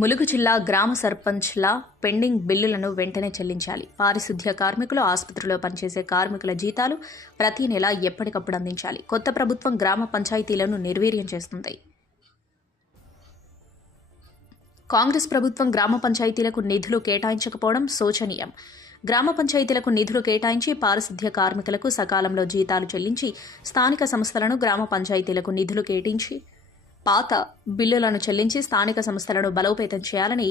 ములుగు జిల్లా గ్రామ సర్పంచ్ల పెండింగ్ బిల్లులను వెంటనే చెల్లించాలి. పారిశుద్ధ్య కార్మికులు, ఆసుపత్రిలో పనిచేసే కార్మికుల జీతాలు ప్రతి నెల ఎప్పటికప్పుడు అందించాలి. కొత్త ప్రభుత్వం గ్రామ పంచాయతీలను నిర్వీర్యం చేస్తుంది. కాంగ్రెస్ ప్రభుత్వం గ్రామ పంచాయతీలకు నిధులు కేటాయించకపోవడం శోచనీయం. గ్రామ పంచాయతీలకు నిధులు కేటాయించి పారిశుద్ధ్య కార్మికులకు సకాలంలో జీతాలు చెల్లించి స్థానిక సంస్థలను గ్రామ పంచాయతీలకు నిధులు కేటాయించి పాత బిల్లులను చెల్లించి స్థానిక సంస్థలను బలోపేతం చేయాలని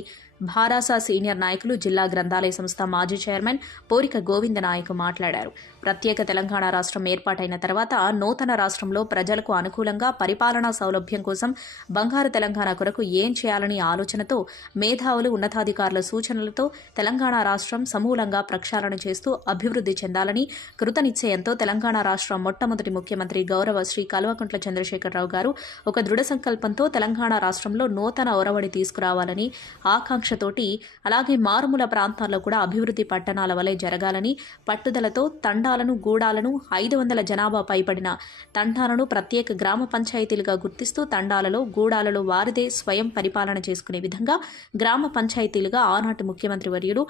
భారాస సీనియర్ నాయకులు, జిల్లా గ్రంథాలయ సంస్థ మాజీ చైర్మన్ పోరిక గోవింద నాయక్ మాట్లాడారు. ప్రత్యేక తెలంగాణ రాష్ట్రం ఏర్పాటైన తర్వాత నూతన రాష్ట్రంలో ప్రజలకు అనుకూలంగా పరిపాలనా సౌలభ్యం కోసం బంగారు తెలంగాణ కొరకు ఏం చేయాలని ఆలోచనతో మేధావులు, ఉన్నతాధికారుల సూచనలతో తెలంగాణ రాష్ట్రం సమూలంగా ప్రక్షాళన చేస్తూ అభివృద్ధి చెందాలని కృతనిశ్చయంతో తెలంగాణ రాష్ట్ర మొట్టమొదటి ముఖ్యమంత్రి గౌరవ శ్రీ కల్వకుంట్ల చంద్రశేఖరరావు గారు ఒక దృఢ సంకల్పంతో తెలంగాణ రాష్ట్రంలో నూతన ఒరవడి తీసుకురావాలని ఆకాంక్షతోటి, అలాగే మారుమూల ప్రాంతాల్లో కూడా అభివృద్ధి పట్టణాల వలె జరగాలని పట్టుదలతో తండాలను, గూడాలను 500 జనాభా పైబడిన తండాలను ప్రత్యేక గ్రామ పంచాయతీలుగా గుర్తిస్తూ తండాలలో, గూడాలలో వారిదే స్వయం పరిపాలన చేసుకునే విధంగా గ్రామ పంచాయతీలుగా ఆనాటి ముఖ్యమంత్రి వర్యులు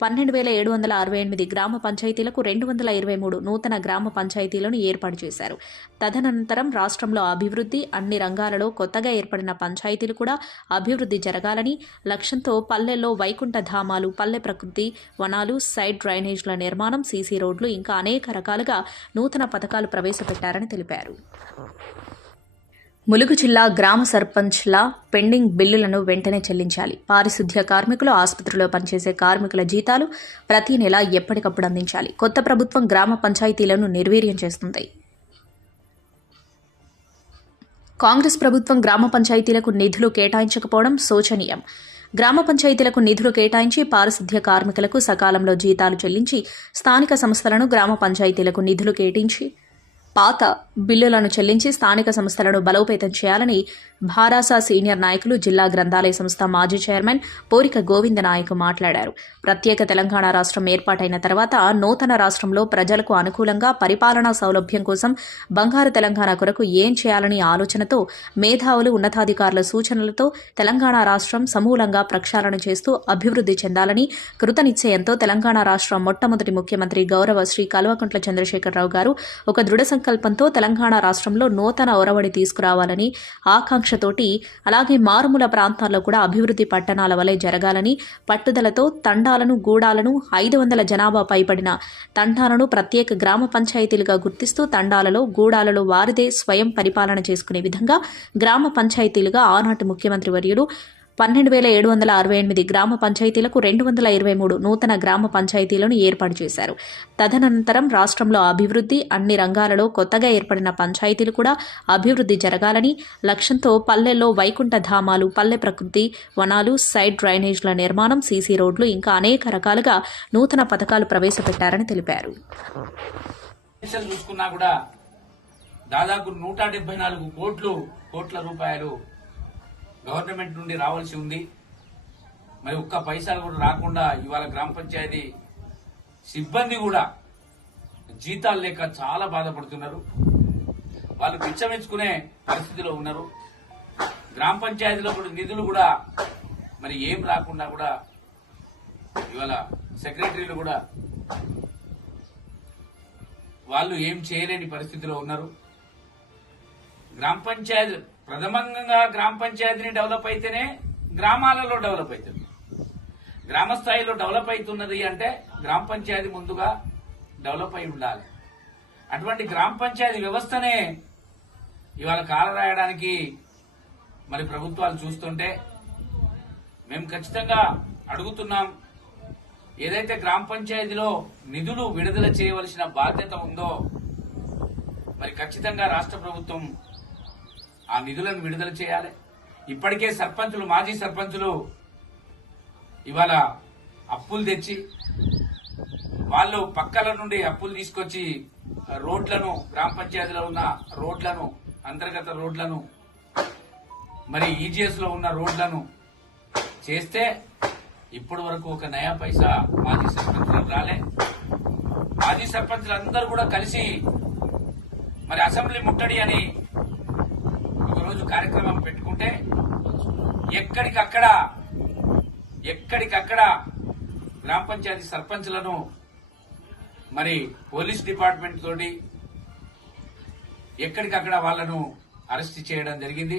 12,768 గ్రామ పంచాయతీలకు 223 నూతన గ్రామ పంచాయతీలను ఏర్పాటు చేశారు. తదనంతరం రాష్ట్రంలో అభివృద్ధి అన్ని రంగాలలో కొత్తగా ఏర్పడిన పంచాయతీలు కూడా అభివృద్ధి జరగాలని లక్ష్యంతో పల్లెల్లో వైకుంఠ ధామాలు, పల్లె ప్రకృతి వనాలు, సైడ్ డ్రైనేజ్ల నిర్మాణం, సీసీ రోడ్లు ఇంకా అనేక రకాలుగా నూతన పథకాలు ప్రవేశపెట్టారని తెలిపారు. ములుగు జిల్లా గ్రామ సర్పంచ్ల పెండింగ్ బిల్లులను వెంటనే చెల్లించాలి. పారిశుద్ధ్య కార్మికులు, ఆసుపత్రిలో పనిచేసే కార్మికుల జీతాలు ప్రతి నెల ఎప్పటికప్పుడు అందించాలి. కొత్త ప్రభుత్వం గ్రామ పంచాయతీలను నిర్వీర్యం చేస్తుంది. కాంగ్రెస్ ప్రభుత్వం గ్రామ పంచాయతీలకు నిధులు కేటాయించకపోవడం శోచనీయం. గ్రామ పంచాయతీలకు నిధులు కేటాయించి పారిశుద్ధ్య కార్మికులకు సకాలంలో జీతాలు చెల్లించి స్థానిక సంస్థలను గ్రామ పంచాయతీలకు నిధులు కేటాయించి పాత బిల్లులను చెల్లించి స్థానిక సంస్థలను బలోపేతం చేయాలని భారాస సీనియర్ నాయకులు, జిల్లా గ్రంథాలయ సంస్థ మాజీ చైర్మన్ పోరిక గోవింద నాయక్ మాట్లాడారు. ప్రత్యేక తెలంగాణ రాష్ట్రం ఏర్పాటైన తర్వాత నూతన రాష్ట్రంలో ప్రజలకు అనుకూలంగా పరిపాలనా సౌలభ్యం కోసం బంగారు తెలంగాణ కొరకు ఏం చేయాలని ఆలోచనతో మేధావులు, ఉన్నతాధికారుల సూచనలతో తెలంగాణ రాష్ట్రం సమూలంగా ప్రక్షాళన చేస్తూ అభివృద్ధి చెందాలని కృతనిశ్చయంతో తెలంగాణ రాష్ట్ర మొట్టమొదటి ముఖ్యమంత్రి గౌరవ శ్రీ కల్వకుంట్ల చంద్రశేఖరరావు గారు ఒక దృఢ సంకల్పంతో తెలంగాణ రాష్ట్రంలో నూతన ఒరవడి తీసుకురావాలని ఆకాంక్షతోటి, అలాగే మారుమూల ప్రాంతాల్లో కూడా అభివృద్ధి పట్టణాల వలె జరగాలని పట్టుదలతో తండాలను, గూడాలను 500 జనాభా పైబడిన తండాలను ప్రత్యేక గ్రామ పంచాయతీలుగా గుర్తిస్తూ తండాలలో, గూడాలలో వారిదే స్వయం పరిపాలన చేసుకునే విధంగా గ్రామ పంచాయతీలుగా ఆనాటి ముఖ్యమంత్రి వర్యులు 12,768 గ్రామ పంచాయతీలకు 223 నూతన గ్రామ పంచాయతీలను ఏర్పాటు చేశారు. తదనంతరం రాష్ట్రంలో అభివృద్ధి అన్ని రంగాలలో కొత్తగా ఏర్పడిన పంచాయతీలు కూడా అభివృద్ధి జరగాలని లక్ష్యంతో పల్లెల్లో వైకుంఠ ధామాలు, పల్లె ప్రకృతి వనాలు, సైడ్ డ్రైనేజ్ల నిర్మాణం, సీసీ రోడ్లు ఇంకా అనేక రకాలుగా నూతన పథకాలు ప్రవేశపెట్టారని తెలిపారు. దాదాపు 174 కోట్ల రూపాయలు గవర్నమెంట్ నుండి రావాల్సి ఉంది. మరి ఒక్క పైసలు కూడా రాకుండా ఇవాళ గ్రామ పంచాయతీ సిబ్బంది కూడా జీతాలు లేక చాలా బాధపడుతున్నారు. వాళ్ళు పిచ్చమెచ్చుకునే పరిస్థితిలో ఉన్నారు. గ్రామ పంచాయతీలో కూడా నిధులు కూడా మరి ఏం రాకుండా కూడా ఇవాళ సెక్రటరీలు కూడా వాళ్ళు ఏం చేయలేని పరిస్థితిలో ఉన్నారు. గ్రామ పంచాయతీ ప్రథమంగా గ్రామ పంచాయతీని డెవలప్ అయితేనే గ్రామాలలో డెవలప్ అవుతుంది. గ్రామ స్థాయిలో డెవలప్ అవుతున్నది అంటే గ్రామ పంచాయతీ ముందుగా డెవలప్ అయి ఉండాలి. అటువంటి గ్రామ పంచాయతీ వ్యవస్థనే ఇవాళ కాలరాయడానికి మరి ప్రభుత్వాలు చూస్తుంటే మేము ఖచ్చితంగా అడుగుతున్నాం. ఏదైతే గ్రామ పంచాయతీలో నిధులు విడుదల చేయవలసిన బాధ్యత ఉందో మరి ఖచ్చితంగా రాష్ట్ర ప్రభుత్వం ఆ నిధులను విడుదల చేయాలి. ఇప్పటికే సర్పంచులు, మాజీ సర్పంచులు ఇవాళ అప్పులు తెచ్చి వాళ్ళు పక్కల నుండి అప్పులు తీసుకొచ్చి రోడ్లను, గ్రామ పంచాయతీలో ఉన్న రోడ్లను, అంతర్గత రోడ్లను, మరి ఈజీఎస్ లో ఉన్న రోడ్లను చేస్తే ఇప్పటి వరకు ఒక నయా పైసా మాజీ సర్పంచులకు రాలే. మాజీ సర్పంచులు అందరూ కూడా కలిసి మరి అసెంబ్లీ ముట్టడి అని ఒకరోజు కార్యక్రమం పెట్టుకుంటే ఎక్కడికక్కడ ఎక్కడికక్కడ గ్రామ పంచాయతీ సర్పంచ్లను మరి పోలీస్ డిపార్ట్మెంట్ తోటి ఎక్కడికక్కడ వాళ్లను అరెస్ట్ చేయడం జరిగింది.